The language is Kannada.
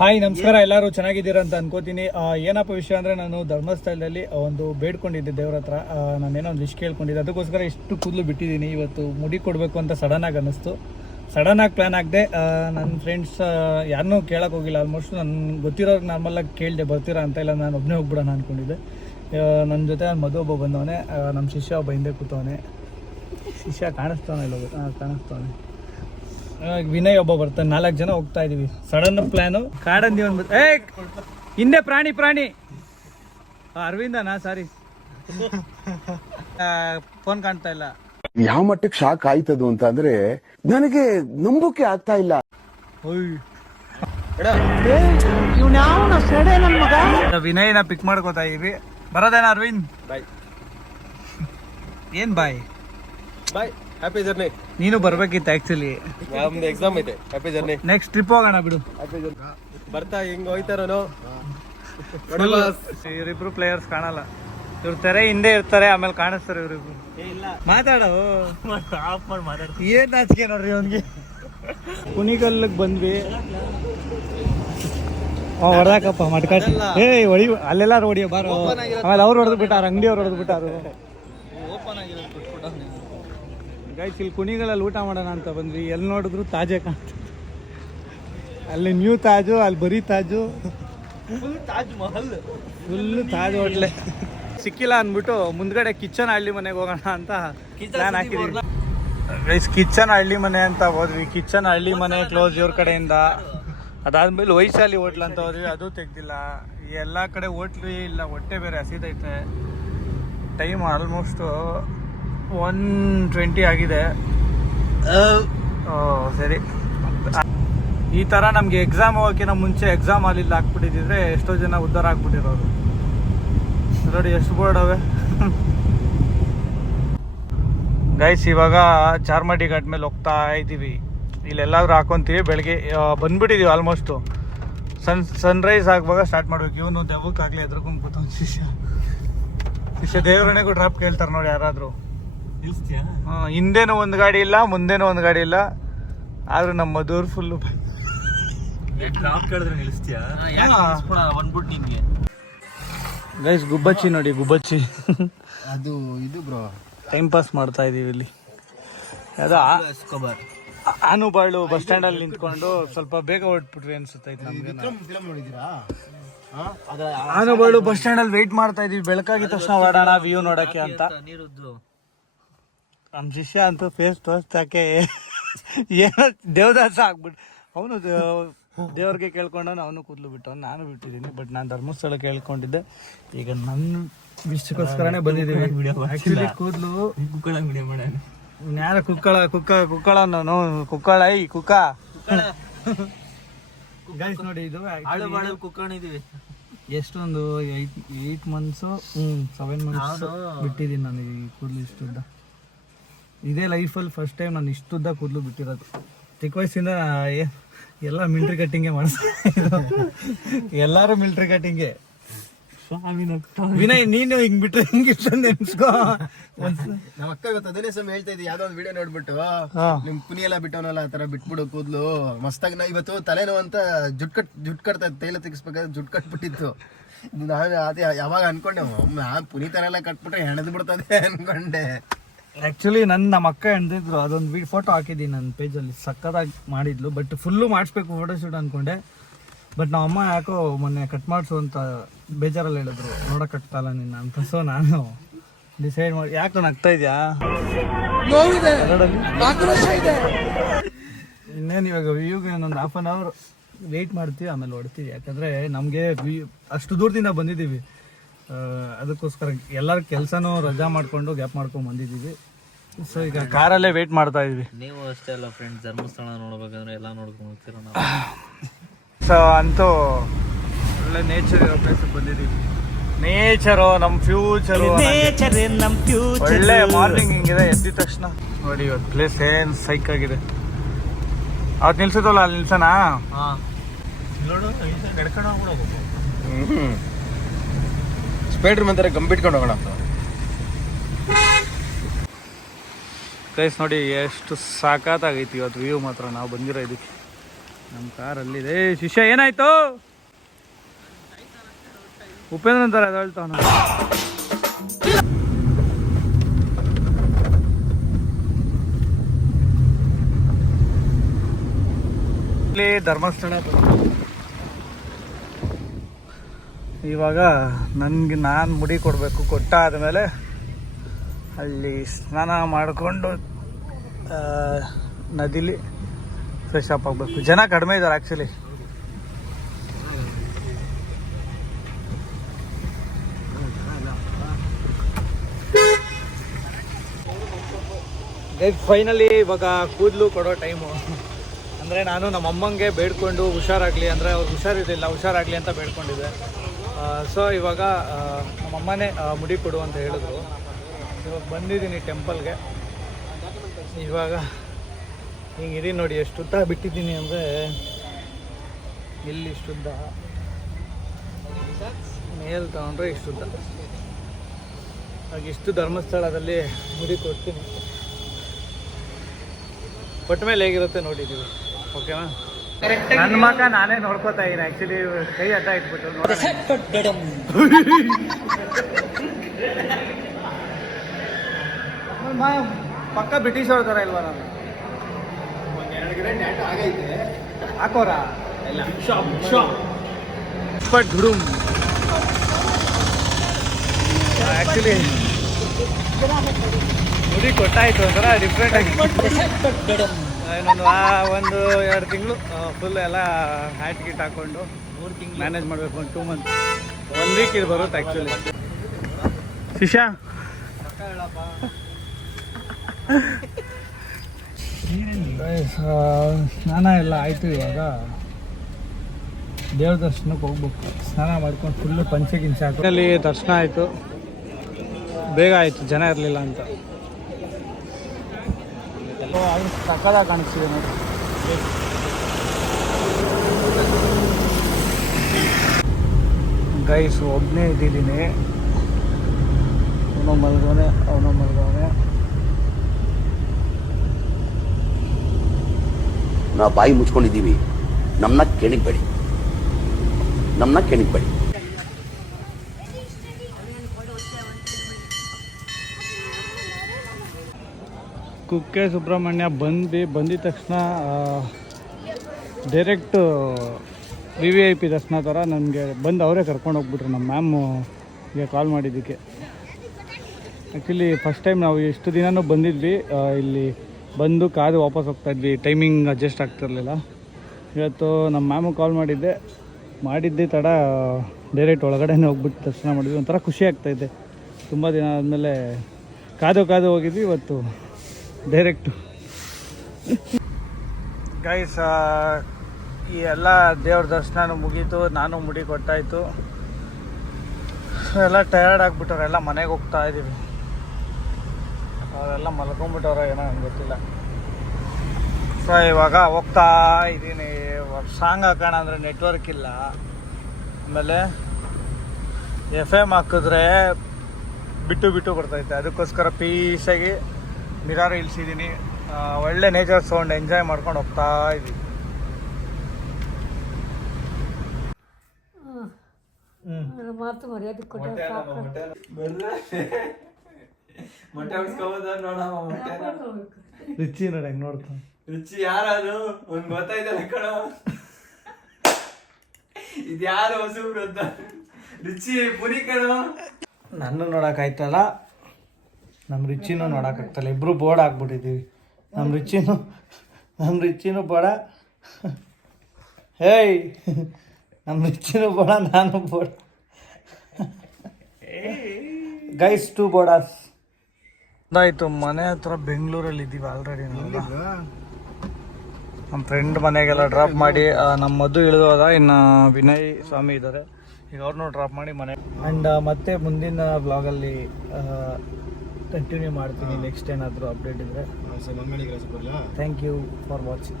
ಹಾಯ್, ನಮಸ್ಕಾರ, ಎಲ್ಲರೂ ಚೆನ್ನಾಗಿದ್ದೀರಾ ಅಂತ ಅನ್ಕೋತೀನಿ. ಏನಪ್ಪ ವಿಷಯ ಅಂದರೆ ನಾನು ಧರ್ಮಸ್ಥಳದಲ್ಲಿ ಒಂದು ಬೇಡ್ಕೊಂಡಿದ್ದೆ ದೇವ್ರ ಹತ್ರ. ನಾನು ನಾನೇನೋ ಒಂದು ಇಷ್ಟು ಕೇಳ್ಕೊಂಡಿದ್ದೆ. ಅದಕ್ಕೋಸ್ಕರ ಇಷ್ಟು ಕೂದಲು ಬಿಟ್ಟಿದ್ದೀನಿ. ಇವತ್ತು ಮುಡಿ ಕೊಡಬೇಕು ಅಂತ ಸಡನ್ ಸಡನ್ನಾಗಿ ಅನ್ನಿಸ್ತು. ಸಡನ್ನಾಗಿ ಪ್ಲ್ಯಾನ್ ಆಗದೆ ನನ್ನ ಫ್ರೆಂಡ್ಸ್ ಯಾರನ್ನೂ ಕೇಳಕ್ಕೆ ಹೋಗಿಲ್ಲ. ಆಲ್ಮೋಸ್ಟ್ ನನ್ನ ಗೊತ್ತಿರೋರು ನಾರ್ಮಲಾಗಿ ಕೇಳಿದೆ, ಬರ್ತೀರಾ ಅಂತ ಇಲ್ಲ, ನಾನು ಒಬ್ಬನೇ ಹೋಗ್ಬಿಡೋಣ ಅನ್ಕೊಂಡಿದ್ದೆ. ನನ್ನ ಜೊತೆ ನನ್ನ ಮದುವೆ ಒಬ್ಬ ಬಂದವನೇ ನಮ್ಮ ಶಿಷ್ಯ ಒಬ್ಬ ಹಿಂದೆ ಕೂತವನೇ. ಶಿಷ್ಯ ಕಾಣಿಸ್ತಾನೆ ಇಲ್ಲ ಗೊತ್ತಾ? ವಿನಯ್ ಒಬ್ಬ ಬರ್ತಾನೆ. ನಾಲ್ಕು ಜನ ಹೋಗ್ತಾ ಇದೀವಿ. ಸಡನ್ ಪ್ಲಾನ್ ಕಾಡಂದಿ ಒಂದು ಏ ಹಿಂದೆ ಪ್ರಾಣಿ ಪ್ರಾಣಿ! ಅರವಿಂದ ಅರವಿಂದನಾ? ಸಾರಿ ಫೋನ್ ಕಾಣ್ತಾ ಇಲ್ಲ. ಯಾವ ಮಟ್ಟಕ್ಕೆ ಶಾಕ್ ಆಯ್ತದು ಅಂತ ಅಂದ್ರೆ ನನಗೆ ನಂಬಕ್ಕೆ ಆಗ್ತಾ ಇಲ್ಲ. ವಿನಯ್ನ ಪಿಕ್ ಮಾಡ್ಕೋತಾ ಇದೀವಿ. ಬರೋದೇನ ಅರವಿಂದ್? ಬಾಯ್. ಏನ್ ಬಾಯ್? ಬಾಯ್. ಹ್ಯಾಪಿ ಜರ್ನಿ ನೀನು ಬರ್ಬೇಕಿತ್ತು ಆಕ್ಚುಲಿ ನಮ್ದು ಎಕ್ಸಾಮ್ ಐತೆ ಹ್ಯಾಪಿ ಜರ್ನಿ ನೆಕ್ಸ್ಟ್ ಟ್ರಿಪ್ ಹೋಗೋಣ ಬಿಡು. ಹ್ಯಾಪಿ ಜರ್ನಿ ಬರ್ತಾ ಹಿಂಗ್ ಹೋಯ್ತಾರೋ ಇವರಿಬ್ರು ಪ್ಲೇಯರ್ಸ್ ಕಾಣಲ್ಲ. ಇವ್ರ ತೆರೆ ಹಿಂದೆ ಇರ್ತಾರೆ ಆಮೇಲೆ ಕಾಣಿಸ್ತಾರೆ ಇವರಿಬ್ರು. ಮಾತಾಡೋ. ಏನ್ ನಾಚಿಕೆ ನೋಡ್ರಿ ಅವನ್ಗೆ? ಕುಣಿಗಲ್ಗೆ ಬಂದ್ವಿ. ಹೊಡ್ದಾಕಪ್ಪ ಮಟ್ಕಾಟಿ ಏ ಹೊಡಿ ಅಲ್ಲೆಲ್ಲ ಹೊಡಿಯೋ ಬಾರೋ. ಆಮೇಲೆ ಅವ್ರು ಹೊಡೆದು ಬಿಟ್ಟಾರ ಅಂಗಡಿ ಅವ್ರು ಹೊಡೆದು ಬಿಟ್ಟಾರು. ಗೈಸ್ ಇಲ್ಲಿ ಕುಣಿಗಳಲ್ಲಿ ಊಟ ಮಾಡೋಣ ಅಂತ ಬಂದ್ವಿ. ಎಲ್ಲಿ ನೋಡಿದ್ರು ತಾಜೆ ಕಾಣ್ತು ಅಲ್ಲಿ ನ್ಯೂ ತಾಜು ಅಲ್ಲಿ ಬರೀ ತಾಜು. ತಾಜ್ ಮಹಲ್. ಫುಲ್ ತಾಜ್ ಹೋಟ್ಲೆ. ಸಿಕ್ಕಿಲ್ಲ ಅಂದ್ಬಿಟ್ಟು ಮುಂದ್ಗಡೆ ಕಿಚನ್ ಹಳ್ಳಿ ಮನೆಗೆ ಹೋಗೋಣ ಅಂತ ಪ್ಲಾನ್ ಹಾಕಿದ್ವಿ. ಗೈಸ್ ಕಿಚನ್ ಹಳ್ಳಿ ಮನೆ ಅಂತ ಹೋದ್ವಿ. ಕಿಚನ್ ಹಳ್ಳಿ ಮನೆ ಕ್ಲೋಸ್ ಇವ್ರ ಕಡೆಯಿಂದ. ಅದಾದ್ಮೇಲೆ ವೈಶಾಲಿ ಹೋಟ್ಲ್ ಅಂತ ಹೋದ್ವಿ. ಅದು ತೆಗ್ದಿಲ್ಲ. ಎಲ್ಲ ಕಡೆ ಹೋಟ್ಲಿ ಇಲ್ಲ. ಹೊಟ್ಟೆ ಬೇರೆ ಹಸಿದೈತೆ ಟೈಮ್ ಆಲ್ಮೋಸ್ಟ್ ಒನ್ ಟ್ವೆಂಟಿ ಆಗಿದೆ. ಸರಿ. ಈ ಥರ ನಮಗೆ ಎಕ್ಸಾಮ್ ಹೋಗೋಕ್ಕಿಂತ ಮುಂಚೆ ಎಕ್ಸಾಮ್ ಅಲ್ಲಿ ಹಾಕ್ಬಿಟ್ಟಿದ್ರೆ ಎಷ್ಟೋ ಜನ ಉದ್ಧಾರ ಆಗ್ಬಿಟ್ಟಿರೋರು ನೋಡಿ, ಎಷ್ಟು ಬೋರ್ಡ್ ಅವೆ. ಗೈಸ್ ಇವಾಗ ಚಾರ್ಮಡಿ ಘಾಟ್ ಮೇಲೆ ಹೋಗ್ತಾ ಇದ್ದೀವಿ ಇಲ್ಲೆಲ್ಲಾದ್ರೂ ಹಾಕೊಂತೀವಿ. ಬೆಳಗ್ಗೆ ಬಂದ್ಬಿಟ್ಟಿದೀವಿ ಆಲ್ಮೋಸ್ಟು ಸನ್ ಸನ್ರೈಸ್ ಆಗುವಾಗ ಸ್ಟಾರ್ಟ್ ಮಾಡ್ಬೇಕು. ಇವನು ದೆವ್ವಕ್ಕಾಗಲಿ ಎದ್ರಕೊಂಡ್ ಕೂತ ಶಿಷ್ಯ. ಶಿಷ್ಯ ದೇವರನೆಗೂ ಡ್ರಾಪ್ ಕೇಳ್ತಾರೆ ನೋಡಿ ಯಾರಾದರೂ. ಹಿಂದೆನೂ ಒಂದು ಗಾಡಿ ಇಲ್ಲ ಮುಂದೇನು ಒಂದು ಗಾಡಿ ಇಲ್ಲ. ಆದ್ರೆ ನಮ್ಮ ಮಧುರ್ ಫುಲ್ಲು ಗೈಸ್ ಗುಬ್ಬಚ್ಚಿ ನೋಡಿ ಗುಬ್ಬಚ್ಚಿ. ಅದು ಇದು ಬ್ರೋ ಟೈಮ್ ಪಾಸ್ ಮಾಡ್ತಾ ಇದೀವಿ ಇಲ್ಲಿ. ಅದು ಆನುಬಾಳು ಬಸ್ ಸ್ಟ್ಯಾಂಡ್ ಅಲ್ಲಿ ನಿಂತ್ಕೊಂಡು ಸ್ವಲ್ಪ ಬೇಗ ಹೊರಟ್ಬಿಟ್ರಿ ಅನ್ಸುತ್ತೆ ಆನುಬಾಳು ಬಸ್ ಸ್ಟ್ಯಾಂಡ್ ಅಲ್ಲಿ ವೆಯ್ಟ್ ಮಾಡ್ತಾ ಇದೀವಿ. ಬೆಳಕಾಗಿ ತಕ್ಷಣ ಹೊರಡೋಣ ವ್ಯೂ ನೋಡಕ್ಕೆ ಅಂತ. ನೀರುದ್ದು. ನಮ್ ಶಿಷ್ಯ ಅಂತೂ ಫೇಸ್ ತೋರಿಸ್ತಾಕೆ ಏನೋ ದೇವದಾಸ ಆಗ್ಬಿಟ್ಟು ಅವನು ದೇವ್ರಿಗೆ ಕೇಳ್ಕೊಂಡವನು ಅವನು ಕೂದಲು ಬಿಟ್ಟು ನಾನು ಬಿಟ್ಟಿದ್ದೀನಿ ಬಟ್ ನಾನು ಧರ್ಮಸ್ಥಳ ಕೇಳ್ಕೊಂಡಿದ್ದೆ. ಈಗ ನನ್ನ ವಿಷಯಕ್ಕೋಸ್ಕರನೇ ಬಂದಿದ್ದೀವಿ. ಕೂದಲು ಕುಕ್ಕಳ ವಿಡಿಯೋ ಮಾಡೋಣ. ನ್ಯಾರ ಕುಕ್ಕಳ ಕುಕ್ಕ ಕುಕ್ಕಳ ನಾನು ಕುಕ್ಕಳ ಐ ಕುಕ್ಕ. ಗೈಸ್ ನೋಡಿ ಇದು ಹಾಳು ಬಾಳು ಕುಕ್ಕಣಿದೀವಿ ಎಷ್ಟೊಂದು ಏಯ್ಟ್ ಏಯ್ಟ್ ಮಂತ್ಸು ಹ್ಞೂ ಸೆವೆನ್ ಮಂತ್ಸ್ ಬಿಟ್ಟಿದ್ದೀನಿ ನಾನು ಈ ಕೂದಲು ಇಷ್ಟುದ್ದ. ಇದೇ ಲೈಫಲ್ಲಿ ಫಸ್ಟ್ ಟೈಮ್ ನಾನು ಇಷ್ಟುದ್ದ ಕೂದಲು ಬಿಟ್ಟಿರೋದು. ಚಿಕ್ಕ ವಯಸ್ಸಿಂದ ಏ- ಎಲ್ಲ ಮಿಲ್ಟ್ರಿ ಕಟ್ಟಿಂಗೇ ಮಾಡಿಸ್ತಾ ಎಲ್ಲರೂ ಮಿಲ್ಟ್ರಿ ಕಟ್ಟಿಂಗೆ ವಿನಯ್ ನೀನು ಹಿಂಗ್ ಬಿಟ್ರೆ ಹಿಂಗಿಷ್ಟ ನೆನ್ಸ್ಕೋ. ನಮ್ಮ ಅಕ್ಕ ಇವತ್ತು ಅದನ್ನೇ ಸಮ ಹೇಳ್ತಾ ಇದ್ದೆ ಯಾವ್ದೋ ಒಂದು ವಿಡಿಯೋ ನೋಡ್ಬಿಟ್ಟು. ನಿಮ್ ಪುನಿ ಎಲ್ಲ ಬಿಟ್ಟವನಲ್ಲ ಆ ತರ ಬಿಟ್ಬಿಡು ಕೂದ್ಲು. ಮಸ್ತಾಗಿ ನಾ ಇವತ್ತು ತಲೆನೋ ಅಂತ ಜುಟ್ ಕಟ್ ಜುಟ್ ಕಟ್ತಾ ತೈಲ ತೆಗಿಸ್ಬೇಕಾದ್ರೆ ಜುಟ್ ಕಟ್ಬಿಟ್ಟಿತ್ತು. ನಾನು ಅದೇ ಯಾವಾಗ ಅನ್ಕೊಂಡೆ ಒಮ್ಮೆ ಆ ಪುನೀತರ ಎಲ್ಲ ಕಟ್ಬಿಟ್ರೆ ಹೆಣದ್ ಬಿಡ್ತದೆ ಅನ್ಕೊಂಡೆ. ಆಕ್ಚುಲಿ ನನ್ನ ನಮ್ಮ ಅಕ್ಕ ಎಂದಿದ್ರು ಅದೊಂದು ವೀಡ್ ಫೋಟೋ ಹಾಕಿದ್ದೀನಿ ನನ್ನ ಪೇಜಲ್ಲಿ ಸಕ್ಕದಾಗಿ ಮಾಡಿದ್ಲು ಬಟ್ ಫುಲ್ಲು ಮಾಡಿಸ್ಬೇಕು ಫೋಟೋಶೂಟ್ ಅಂದ್ಕೊಂಡೆ ಬಟ್ ನಮ್ಮ ಅಮ್ಮ ಯಾಕೋ ಮೊನ್ನೆ ಕಟ್ ಮಾಡಿಸು ಅಂತ ಬೇಜಾರಲ್ಲಿ ಹೇಳಿದ್ರು ನೋಡಕ್ ಆಗ್ತಲ್ಲ ನಿನ್ನ ಅಂತ. ಸೊ ನಾನು ಡಿಸೈಡ್ ಮಾಡಿ ಯಾಕೆ ನಗ್ತಾ ಇದೆಯಾ? ಇನ್ನೇನು ಇವಾಗ ವ್ಯೂಗೆ ಇನ್ನೊಂದು ಹಾಫ್ ಆನ್ ಅವರ್ ವೆಯ್ಟ್ ಮಾಡ್ತೀವಿ ಆಮೇಲೆ ಹೊಡ್ತೀವಿ. ಯಾಕಂದರೆ ನಮಗೆ ಅಷ್ಟು ದೂರದಿಂದ ಬಂದಿದ್ದೀವಿ. ಅದಕ್ಕೋಸ್ಕರ ಎಲ್ಲರ ಕೆಲಸನೂ ರಜಾ ಮಾಡಿಕೊಂಡು ಗ್ಯಾಪ್ ಮಾಡ್ಕೊಂಡು ಬಂದಿದ್ದೀವಿ. ಸೊ ಈಗ ಕಾರಲ್ಲೇ ವೇಟ್ ಮಾಡ್ತಾ ಇದ್ವಿ. ನೀವು ಅಷ್ಟೇ ಅಲ್ಲ ಫ್ರೆಂಡ್ಸ್ ಧರ್ಮಸ್ಥಳ ನೋಡ್ಬೇಕಂದ್ರೆ ಎಲ್ಲ ನೋಡ್ಕೊಂಡು ಹೋಗ್ತೀರ ನಾವು. ಸೊ ಅಂತೂ ಒಳ್ಳೆ ನೇಚರ್ ಇರೋ ಪ್ಲೇಸಿಗೆ ಬಂದಿದ್ದೀವಿ. ನೇಚರು ನಮ್ಮ ಫ್ಯೂಚರು ಒಳ್ಳೆ ಮಾರ್ನಿಂಗ್ ಹಿಂಗಿದೆ ಎದ್ದಿದ ತಕ್ಷಣ. ನೋಡಿ ಇವತ್ತು ಪ್ಲೇಸ್ ಏನು ಸೈಕ್ ಆಗಿದೆ. ಅವತ್ತು ನಿಲ್ಸಿದ್ವಲ್ಲ ಅಲ್ಲಿ ನಿಲ್ಸೋಣ ನೋಡು ನಡ್ಕೊಂಡು ಹೋಗ್ಬಿಡೋದು ಸ್ಪೈಡ್ರ್ ಮಂತಾರೆ ಗಂಬಿಟ್ಕೊಂಡು ಹೋಗೋಣ ಪ್ಲೇಸ್ ನೋಡಿ, ಎಷ್ಟು ಸಾಕಾತಾಗೈತಿ ಇವತ್ತು ವ್ಯೂ ಮಾತ್ರ. ನಾವು ಬಂದಿರೋ ಇದಕ್ಕೆ. ನಮ್ಮ ಕಾರಲ್ಲಿದೆ ಶಿಷ್ಯ, ಏನಾಯ್ತು? ಉಪೇಂದ್ರ ಅಂತಾರೆ, ಅದು ಹೇಳ್ತಾವನ ಇಲ್ಲಿ ಧರ್ಮಸ್ಥಳ. ಇವಾಗ ನನಗೆ ನಾನು ಮುಡಿ ಕೊಡಬೇಕು. ಕೊಟ್ಟಾದಮೇಲೆ ಅಲ್ಲಿ ಸ್ನಾನ ಮಾಡಿಕೊಂಡು ನದಿಲಿ ಫ್ರೆಶ್ ಅಪ್ ಆಗಬೇಕು. ಜನ ಕಡಿಮೆ ಇದ್ದಾರೆ ಆ್ಯಕ್ಚುಲಿ ಫೈನಲಿ ಇವಾಗ ಕೂದಲು ಕೊಡೋ ಟೈಮು ಅಂದರೆ ನಾನು ನಮ್ಮ ಅಮ್ಮಂಗೆ ಬೇಡ್ಕೊಂಡು ಹುಷಾರಾಗಲಿ, ಅಂದರೆ ಅವ್ರಿಗೆ ಹುಷಾರಿರಲಿಲ್ಲ, ಹುಷಾರಾಗಲಿ ಅಂತ ಬೇಡ್ಕೊಂಡಿದ್ದೆ. ಸೊ ಇವಾಗ ನಮ್ಮಮ್ಮನೇ ಮುಡಿ ಕೊಡು ಅಂತ ಹೇಳಿದ್ರು. ಇವಾಗ ಬಂದಿದ್ದೀನಿ ಟೆಂಪಲ್ಗೆ. ಇವಾಗ ಹಿಂಗೆ ಇದೀನಿ ನೋಡಿ ಎಷ್ಟು ಉದ್ದ ಬಿಟ್ಟಿದ್ದೀನಿ ಅಂದರೆ ಇಲ್ಲಿ ಇಷ್ಟುದ್ದ? ಮೇಲ್ ತಗೊಂಡ್ರೆ ಇಷ್ಟುದ್ದ. ಹಾಗೆ ಇಷ್ಟು ಧರ್ಮಸ್ಥಳದಲ್ಲಿ ಮುಡಿ ಕೊಡ್ತೀನಿ. ಕೊಟ್ಟ ಮೇಲೆ ಹೇಗಿರುತ್ತೆ ನೋಡಿದ್ದೀವಿ. ಓಕೆನಾ ನನ್ನ ಮಗ ನಾನೇ ನೋಡ್ಕೋತಾ ಇದ್ದೀನಿ. ಆಕ್ಚುಲಿ ಕೈ ಅಡ್ಡ ಇಟ್ಬಿಟ್ಟು ಪಕ್ಕ ಬ್ರಿಟಿಷ್ ಅವ್ರ ತರ ಇಲ್ವಾ ನಾನು? ಹಾಕೋರ? ಬಟ್ ಧುಡುಮ್ ಆ್ಯಕ್ಚುಲಿ ಮುಡಿ ಕೊಟ್ಟಾಯ್ತು ಒಂಥರ ಡಿಫ್ರೆಂಟ್ ಆಗಿ. ಇನ್ನೊಂದು ಆ- ಒಂದು ಎರಡು ತಿಂಗಳು ಫುಲ್ ಎಲ್ಲ ಹ್ಯಾಟ್ ಗಿಟ್ ಹಾಕೊಂಡು ಮೂರು ತಿಂಗಳು ಮ್ಯಾನೇಜ್ ಮಾಡಬೇಕು ಒಂದು ಟೂ ಮಂತ್ ಒನ್ ವೀಕ್ ಇದು ಬರುತ್ತೆ ಆ್ಯಕ್ಚುಲಿ ಶಿಶಾ ಸ್ನಾನ ಎಲ್ಲ ಆಯಿತು ಇವಾಗ. ದೇವ್ರ ದರ್ಶನಕ್ಕೆ ಹೋಗ್ಬೇಕು. ಸ್ನಾನ ಮಾಡ್ಕೊಂಡು ಫುಲ್ಲು ಪಂಚೆ ಗಿಂಚೆ ಹಾಕಿ ಅಲ್ಲಿ ದರ್ಶನ ಆಯಿತು. ಬೇಗ ಆಯಿತು ಜನ ಇರಲಿಲ್ಲ ಅಂತ. ಅದು ಸಕ್ಕದಾಗ ಕಾಣಿಸ್ತಿದೆ ನೋಡಿ. ಗೈಸ್ ಒಬ್ಬನೇ ಇದ್ದಿದ್ದೀನಿ. ಅವನ ಮಲ್ಗವನೆ ಅವನ ಮಲ್ಗವನೆ. ನಾವು ಬಾಯಿ ಮುಚ್ಕೊಂಡಿದ್ದೀವಿ. ನಮ್ಮನ್ನ ಕೆಣಿಗ್ಬೇಡಿ. ನಮ್ಮನ್ನ ಕೆಣಿಗ್ಬೇಡಿ. ಕುಕ್ಕೆ ಸುಬ್ರಹ್ಮಣ್ಯ ಬಂದು ಬಂದಿದ ತಕ್ಷಣ direct V V I P ದರ್ಶನ ಥರ ನನಗೆ ಬಂದು ಅವರೇ ಕರ್ಕೊಂಡು ಹೋಗ್ಬಿಟ್ರು ನಮ್ಮ ಮ್ಯಾಮ್ಗೆ ಕಾಲ್ ಮಾಡಿದ್ದಕ್ಕೆ. ಆ್ಯಕ್ಚುಲಿ ಫಸ್ಟ್ ಟೈಮ್ ನಾವು ಎಷ್ಟು ದಿನವೂ ಬಂದಿದ್ವಿ. ಇಲ್ಲಿ ಬಂದು ಕಾದು ವಾಪಸ್ ಹೋಗ್ತಾಯಿದ್ವಿ ಟೈಮಿಂಗ್ ಅಡ್ಜಸ್ಟ್ ಆಗ್ತಿರ್ಲಿಲ್ಲ ಇವತ್ತು ನಮ್ಮ ಮ್ಯಾಮು ಕಾಲ್ ಮಾಡಿದ್ದೆ. ಮಾಡಿದ್ದೆ ತಡ ಡೈರೆಕ್ಟ್ ಒಳಗಡೆನೇ ಹೋಗ್ಬಿಟ್ಟು ದರ್ಶನ ಮಾಡಿದ್ವಿ. ಒಂಥರ ಖುಷಿ ಆಗ್ತಾಯಿದೆ ತುಂಬ ದಿನ ಆದಮೇಲೆ ಕಾದು ಕಾದು ಹೋಗಿದ್ವಿ. ಇವತ್ತು ಡೈರೆಕ್ಟು ಗೈಸ್ ಈ ಎಲ್ಲ ದೇವ್ರ ದರ್ಶನ ಮುಗೀತು, ನಾನು ಮುಡಿ ಕೊಟ್ಟಾಯಿತು. ಎಲ್ಲ ಟಯರ್ಡ್ ಆಗಿಬಿಟ್ಟವ್ರೆ, ಎಲ್ಲ ಮನೆಗೆ ಹೋಗ್ತಾ ಇದ್ದೀವಿ ಅವರೆಲ್ಲ ಮಲ್ಕೊಂಡ್ಬಿಟ್ಟವ್ರ, ಏನೋ ನಂಗೆ ಗೊತ್ತಿಲ್ಲ. ಸೊ ಇವಾಗ ಹೋಗ್ತಾ ಇದ್ದೀನಿ. ಸಾಂಗ್ ಹಾಕೋಣ ಅಂದರೆ ನೆಟ್ವರ್ಕ್ ಇಲ್ಲ. ಆಮೇಲೆ ಎಫ್ ಎಂ ಹಾಕಿದ್ರೆ ಬಿಟ್ಟು ಬಿಟ್ಟು ಬರ್ತೈತೆ ಅದಕ್ಕೋಸ್ಕರ ಪೀಸಾಗಿ ಮಿರಾರ್ ಇಳಿಸಿದ್ದೀನಿ ಒಳ್ಳೆ ನೇಚರ್ ಸೌಂಡ್ ಎಂಜಾಯ್ ಮಾಡ್ಕೊಂಡು ಹೋಗ್ತಾ ಇದ್ದೀವಿ ಹ್ಞೂ ಮಾತು ಮರ್ಯಾದೆ ಮೊಟ್ಟೆ ರುಚಿ ನೋಡಿ ಹೆಂಗ್ ನೋಡ್ತಾ ರುಚಿ ಯಾರು ಒಂದ್ ಗೊತ್ತಾಯ್ತಲ್ಲ ಕಣ. ಇದ್ಯಾರು ಹೊಸಬ್ರು ಅಂತ. ರುಚಿ ಪುರಿ ಕಣ. ನನ್ನ ನೋಡೋಕ್ಕಾಯ್ತಲ್ಲ ನಮ್ಮ ರುಚಿನೂ ನೋಡೋಕ್ಕಾಗ್ತಲ್ಲ ಇಬ್ಬರು ಬೋರ್ಡ್ ಹಾಕ್ಬಿಟ್ಟಿದ್ದೀವಿ ನಮ್ಮ ರುಚಿನೂ ನಮ್ಮ ರುಚಿನೂ ಬೋಡ ಹೇಯ್ ನಮ್ಮ ರುಚಿನೂ ಬೋಡ ನಾನು ಬೋಡ ಗೈಸ್ ಟು ಬೋಡಾಸ್ ಅದಾಯಿತು ಮನೆ ಹತ್ರ ಬೆಂಗಳೂರಲ್ಲಿ ಇದ್ದೀವಿ ಆಲ್ರೆಡಿ ನಾವು. ನಮ್ಮ ಫ್ರೆಂಡ್ ಮನೆಗೆಲ್ಲ ಡ್ರಾಪ್ ಮಾಡಿ ನಮ್ಮದು ನಮ್ಮ ಮದ್ದು ಇಳಿದೋದ ಇನ್ನು ವಿನಯ್ ಸ್ವಾಮಿ ಇದ್ದಾರೆ ಈಗ ಅವ್ರನ್ನೂ ಡ್ರಾಪ್ ಮಾಡಿ ಮನೆ ಆ್ಯಂಡ್ ಮತ್ತೆ ಮುಂದಿನ ಬ್ಲಾಗಲ್ಲಿ ಕಂಟಿನ್ಯೂ ಮಾಡ್ತೀನಿ ನೆಕ್ಸ್ಟ್ ಏನಾದರೂ ಅಪ್ಡೇಟ್ ಇದ್ದರೆ ಥ್ಯಾಂಕ್ ಯು ಫಾರ್ ವಾಚಿಂಗ್